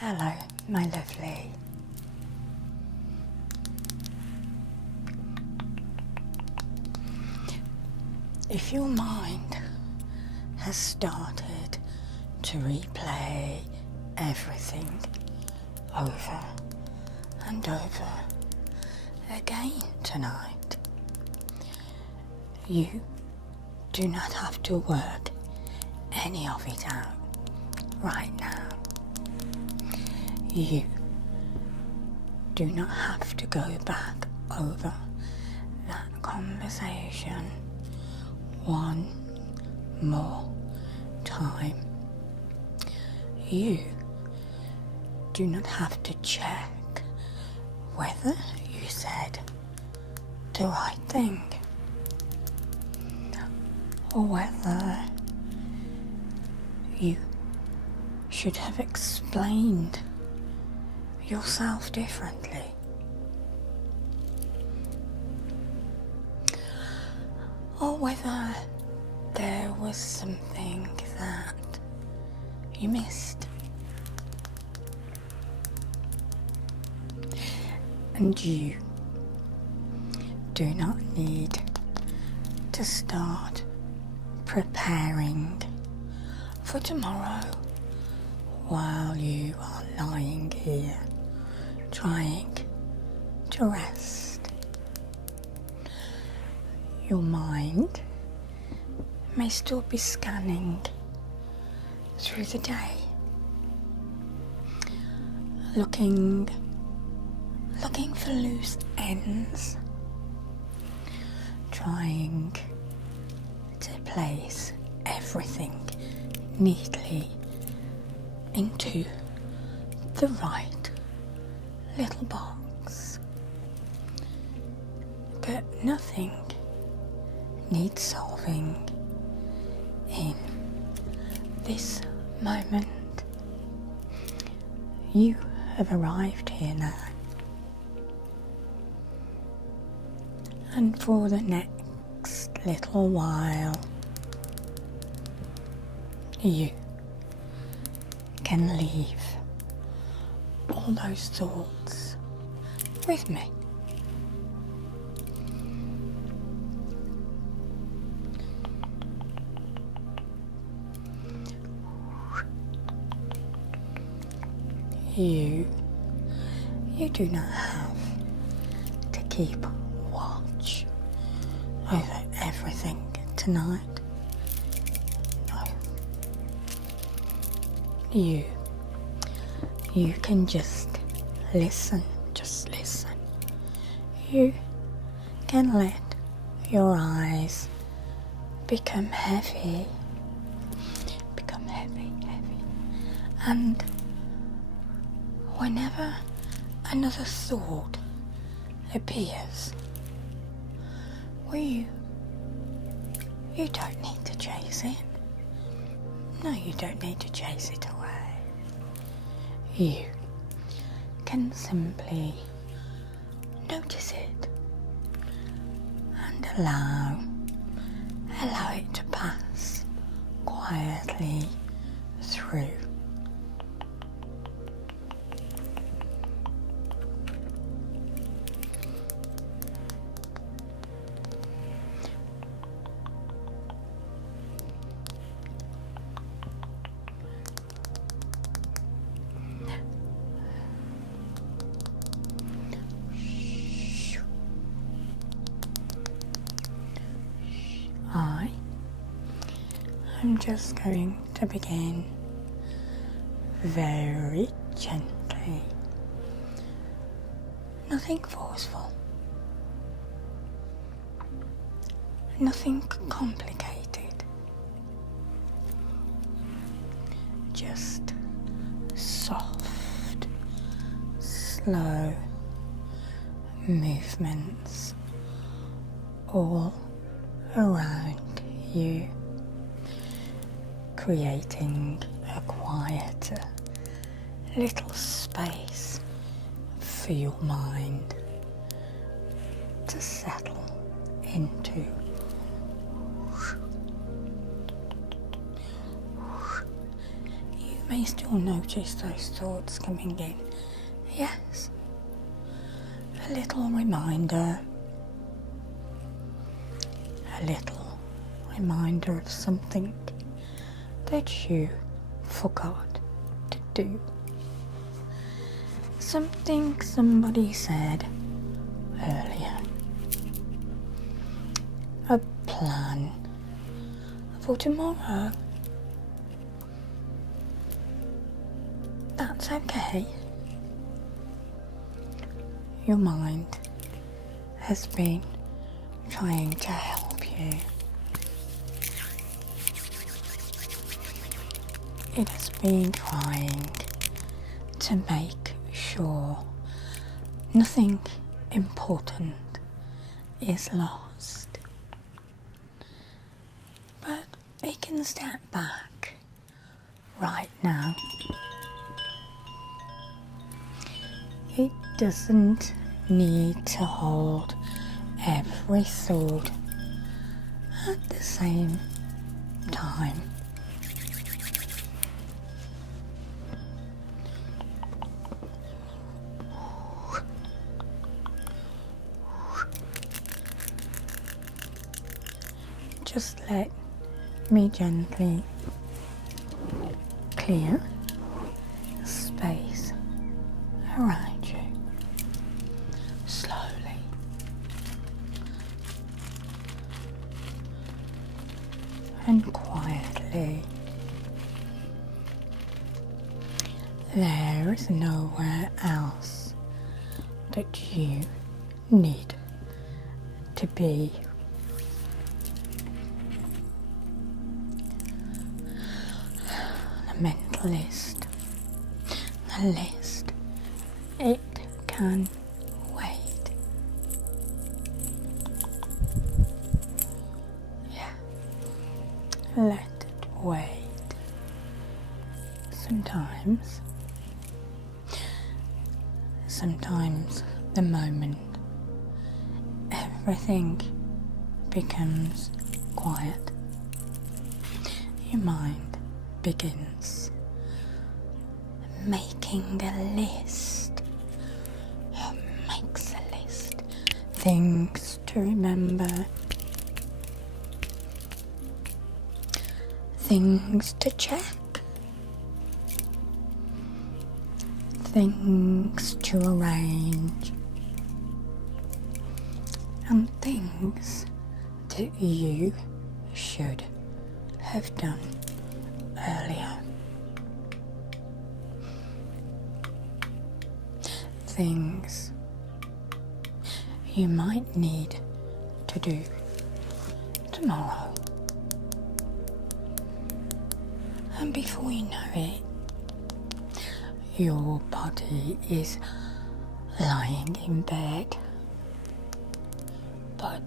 Hello, my lovely. If your mind has started to replay everything over and over again tonight, you do not have to work any of it out right now. You do not have to go back over that conversation one more time. You do not have to check whether you said the right thing or whether you should have explained yourself differently. Or whether there was something that you missed. And you do not need to start preparing for tomorrow while you are lying here trying to rest. Your mind may still be scanning through the day, looking for loose ends, trying to place everything neatly into the right little box. But nothing needs solving in this moment. You have arrived here now, and for the next little while you can leave all those thoughts with me. You do not have to keep watch over everything tonight. No. You can just listen. You can let your eyes become heavy, and whenever another thought appears, you don't need to chase it. No, you don't need to chase it away. You can simply notice it and allow it to pass quietly through. I'm just going to begin very gently. Nothing forceful. Nothing complicated. Just soft, slow movements all around you, creating a quieter little space for your mind to settle into. You may still notice those thoughts coming in. Yes, a little reminder. A little reminder of something that you forgot to do. Something somebody said earlier. A plan for tomorrow. That's okay. Your mind has been trying to help you. It has been trying to make sure nothing important is lost. But it can step back right now. It doesn't need to hold every thought at the same time. Just let me gently clear space around you, slowly, and quietly. There is nowhere else that you need to be. The mental list, the list, it can wait. Yeah, let it wait. Sometimes the moment everything becomes quiet, your mind begins making a list. It makes a list. Things to remember. Things to check. Things to arrange. And things that you should have done earlier. Things you might need to do tomorrow. And before you know it, your body is lying in bed, but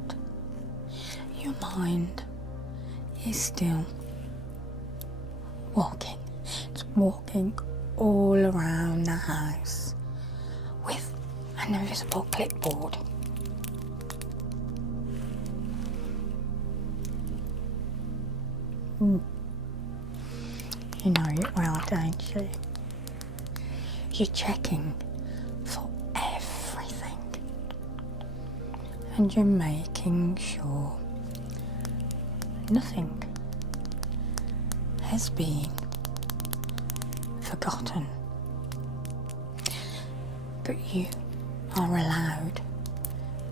your mind is still walking. It's walking all around the house with an invisible clipboard. You know it well, don't you? You're checking for everything, and you're making sure nothing has been forgotten. But you are allowed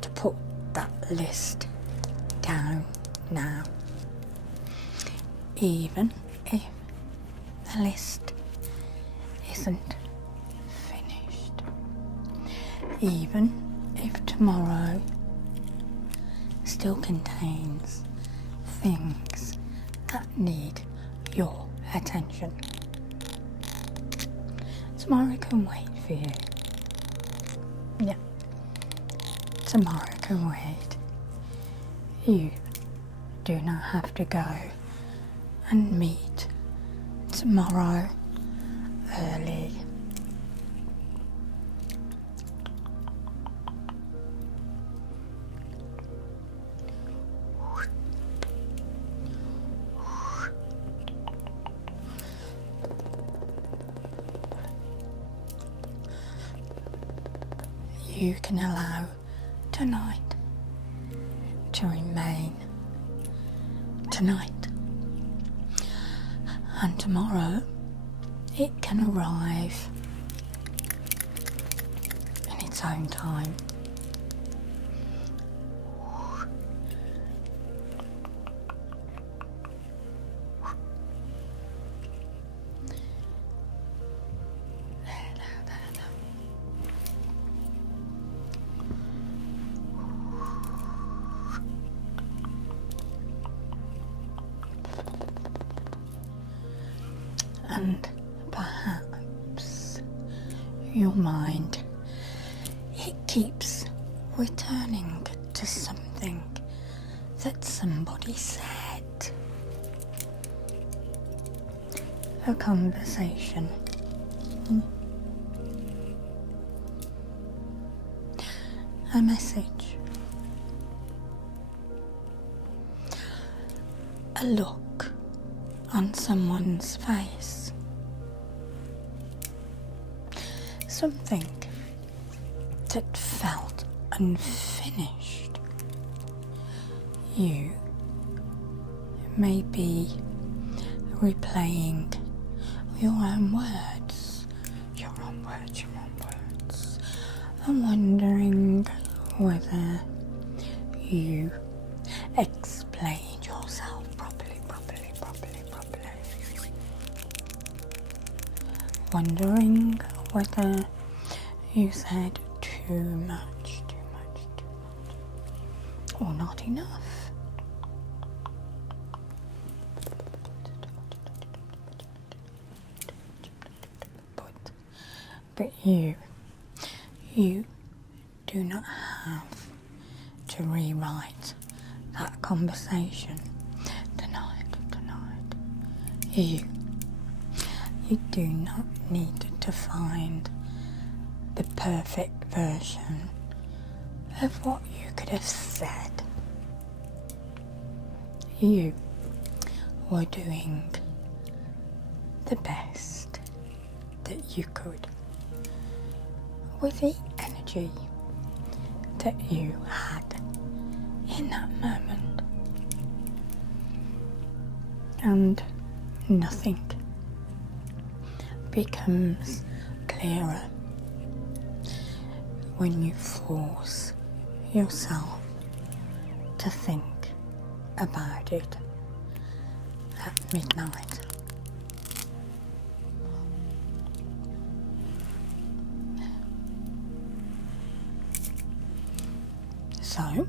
to put that list down now, even if the list isn't finished, even if tomorrow still contains things that need your attention. Tomorrow can wait for you. Yeah, tomorrow can wait. You do not have to go and meet tomorrow early. you can allow tonight to remain tonight. And tomorrow it can arrive in its own time. And perhaps your mind, it keeps returning to something that somebody said. A conversation. A message. A look on someone's face. Something that felt unfinished. You may be replaying your own words, and wondering whether you explained yourself properly. Wondering whether you said too much, or not enough. But you do not have to rewrite that conversation tonight. You do not need to find the perfect version of what you could have said. You were doing the best that you could with the energy that you had in that moment. And nothing becomes clearer when you force yourself to think about it at midnight. So,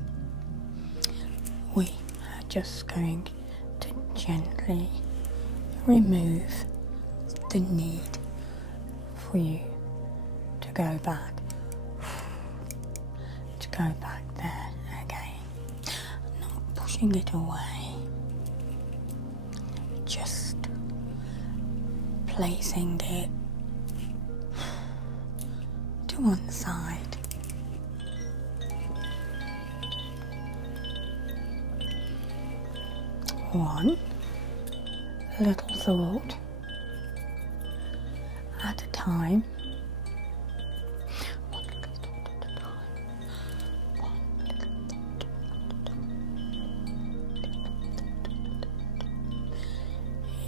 we are just going to gently remove the need for you to go back there again, not pushing it away, just placing it to one side. One little thought at a time.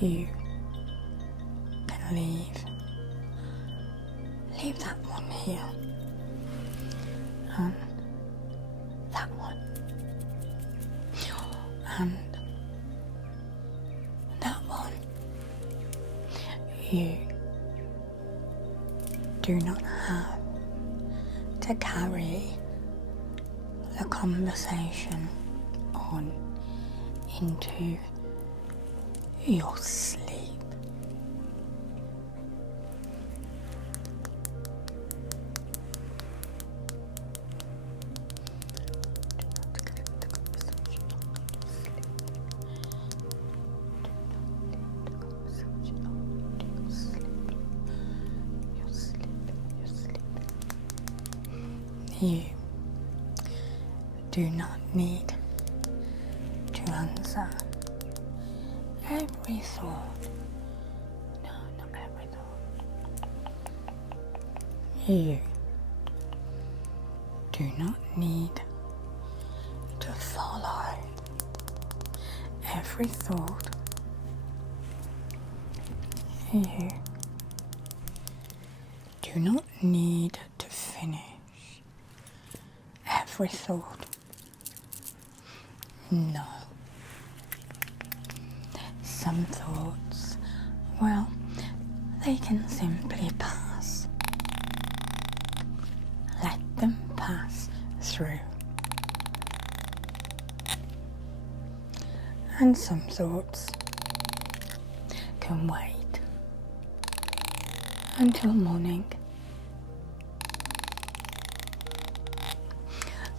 You can leave that one here, and that one, and that one. You do not have to carry the conversation on into your sleep. You do not need to answer every thought. No, not every thought. You do not need to follow every thought. You do not need to finish every thought. No. Some thoughts, well, they can simply pass. Let them pass through. And some thoughts can wait until morning.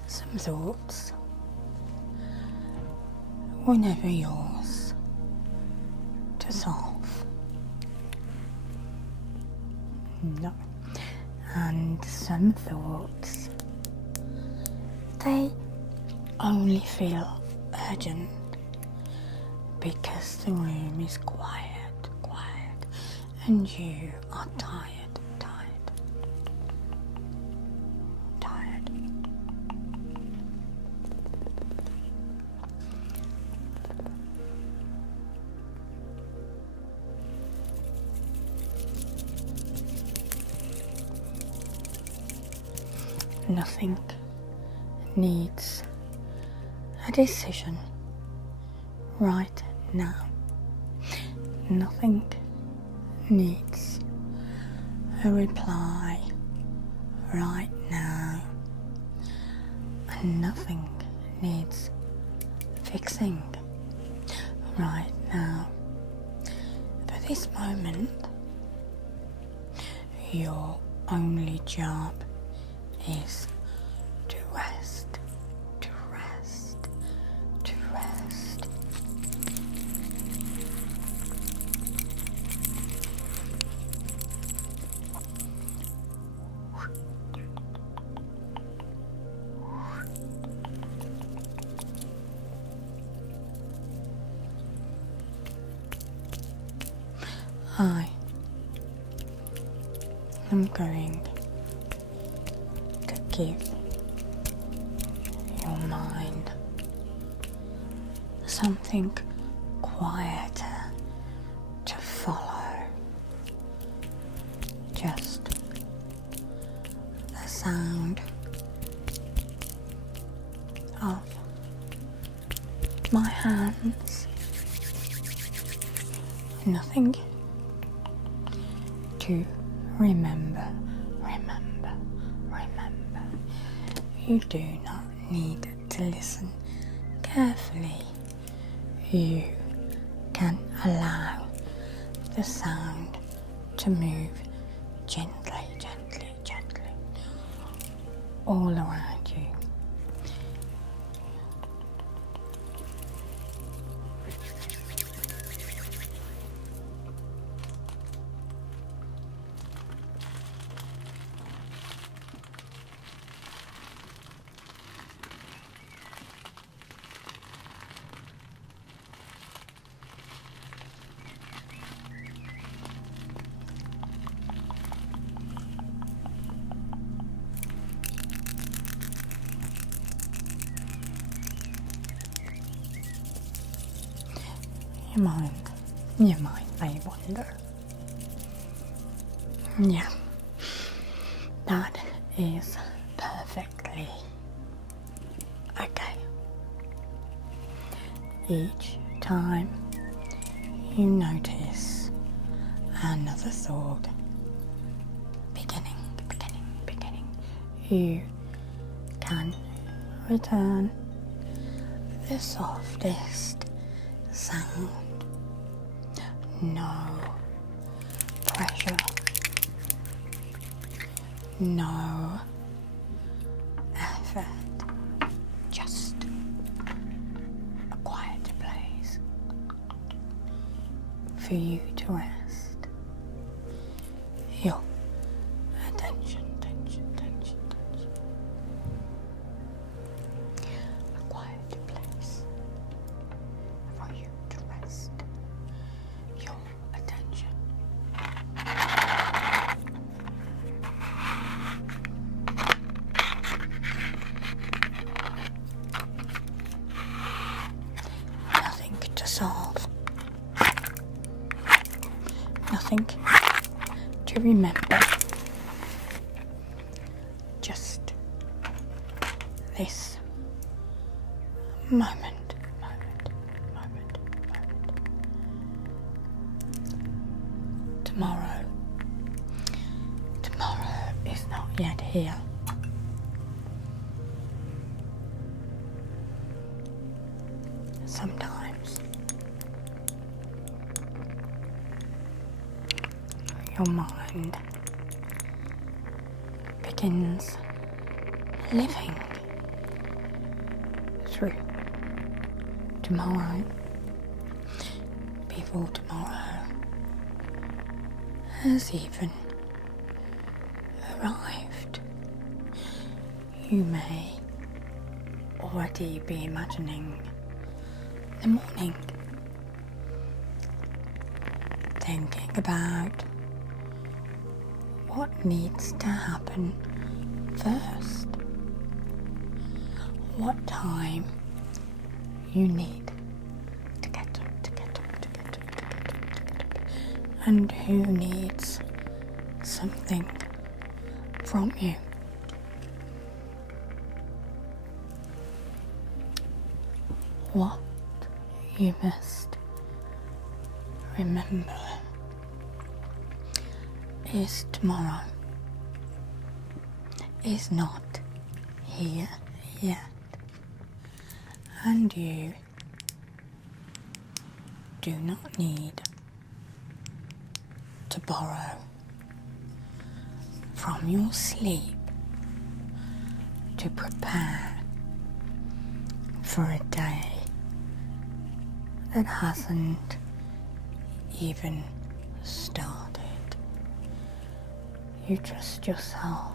Some thoughts were never yours to solve. No. And some thoughts, they only feel urgent because the room is quiet, and you are tired. Nothing needs a decision right now. Nothing needs a reply right now. And nothing needs fixing right now. For this moment, your only job is to rest, to rest, to rest. I am going to give your mind something quieter to follow. Just the sound of my hands. Nothing to remember. You do not need to listen carefully. You can allow the sound to move gently all around you. Your mind may wander. Yeah, that is perfectly okay. Each time you notice another thought beginning, you can return the softest sound. No pressure, no effort, just a quiet place for you to rest your attention. A quiet place for you to rest your attention. to remember just this moment. Tomorrow is not yet here. Sometimes your mind begins living through tomorrow before tomorrow has even arrived. You may already be imagining the morning, thinking about what needs to happen first, what time you need to get up, and who needs something from you. What you must remember is tomorrow is not here yet, and you do not need to borrow from your sleep to prepare for a day that hasn't even started. You trust yourself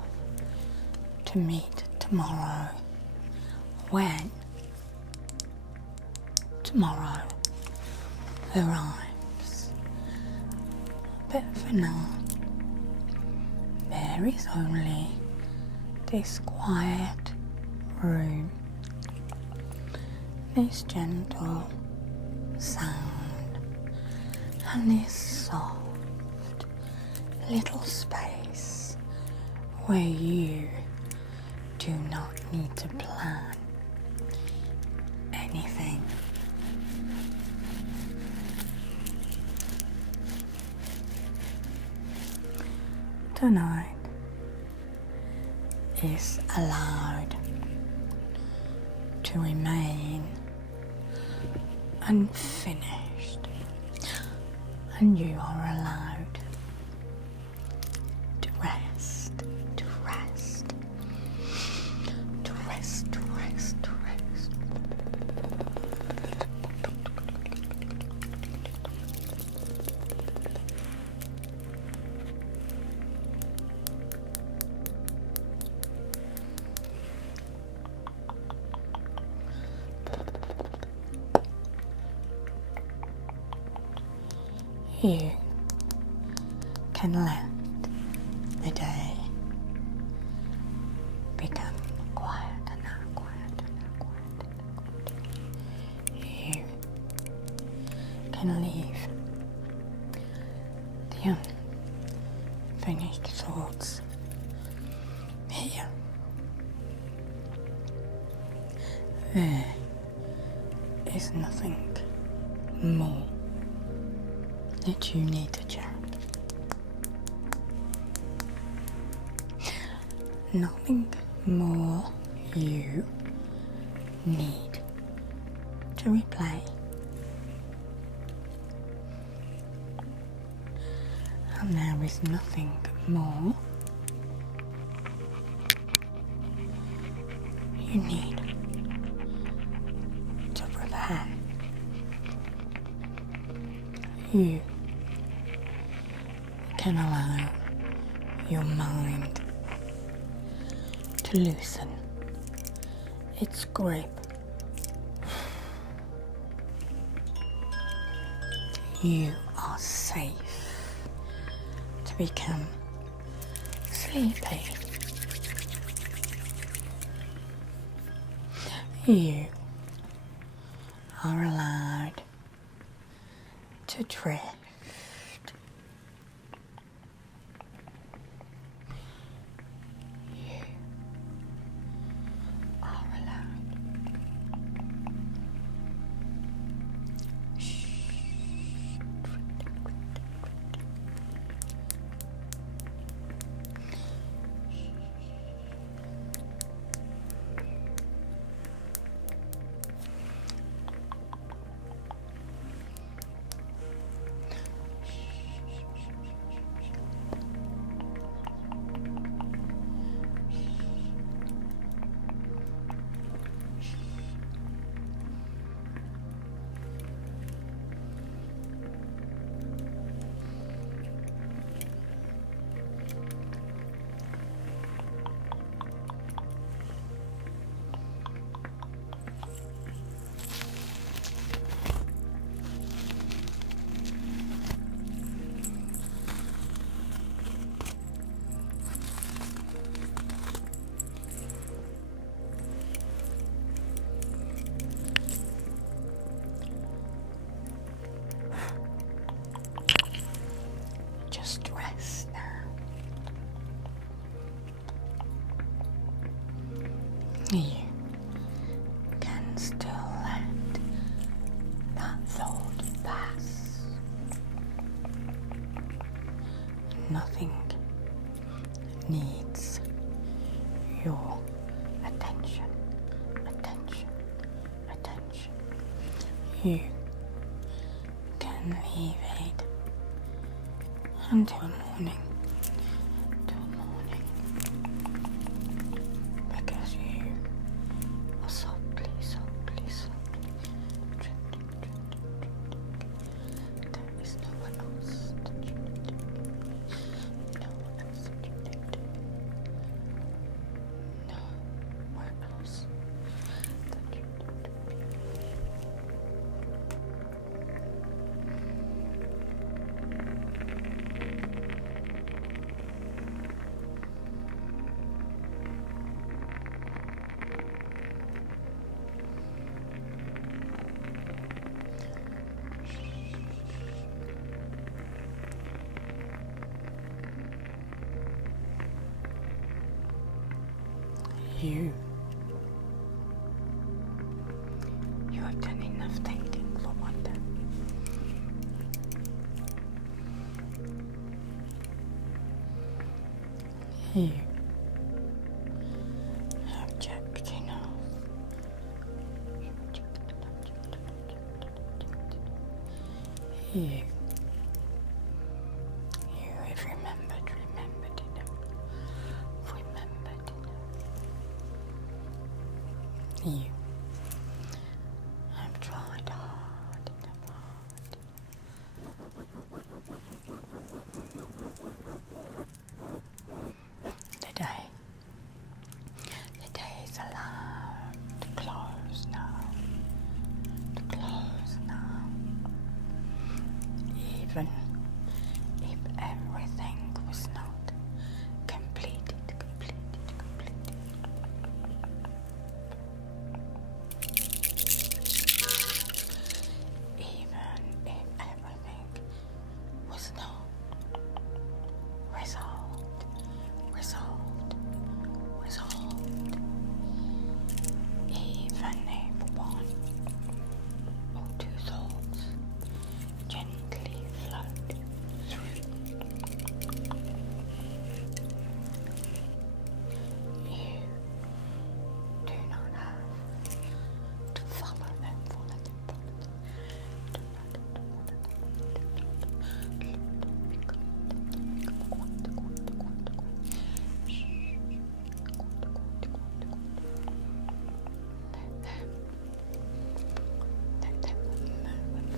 to meet tomorrow when tomorrow arrives. But for now, there is only this quiet room, this gentle sound, and this soft little space where you do not need to plan anything. Tonight is allowed to remain unfinished, and you are allowed to rest, to rest, to rest, to rest, to rest. You can let the day become quieter now, quieter now, quieter now, quieter. You can leave the unfinished thoughts here. There is nothing more that you need to check. Nothing more you need to replay. And there is nothing more you need to prepare. You can allow your mind to loosen its grip. You are safe to become sleepy. You are allowed to drift You can still let that thought pass. Nothing needs your attention. You can leave it until morning. Because you are softly drifting. There is no one else that you need to be. No one else that you need to be. Nowhere else that you need to be. You have done enough thinking for one day. You have checked enough. You have remembered enough. You have tried hard enough. The day is allowed to close now. Even if everything was not completed. Even if everything was not resolved. Even if one or two thoughts gently float through. You do not have to follow them. Let them move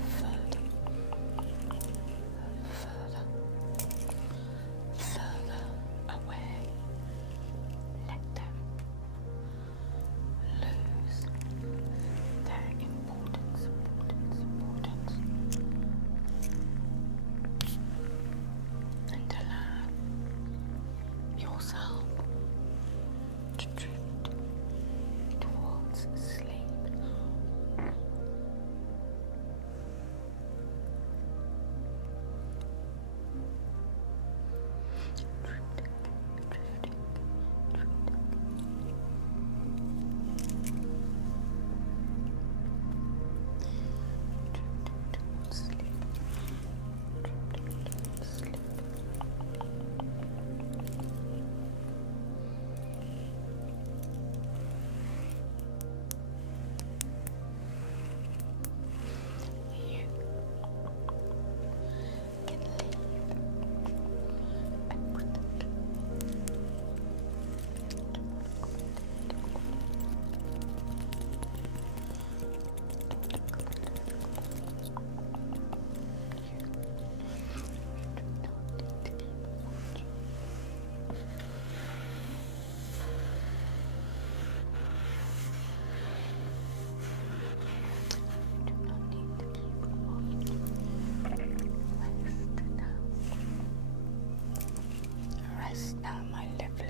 further away. Let them lose their importance. And allow yourself to drift towards sleep. Rest now, my living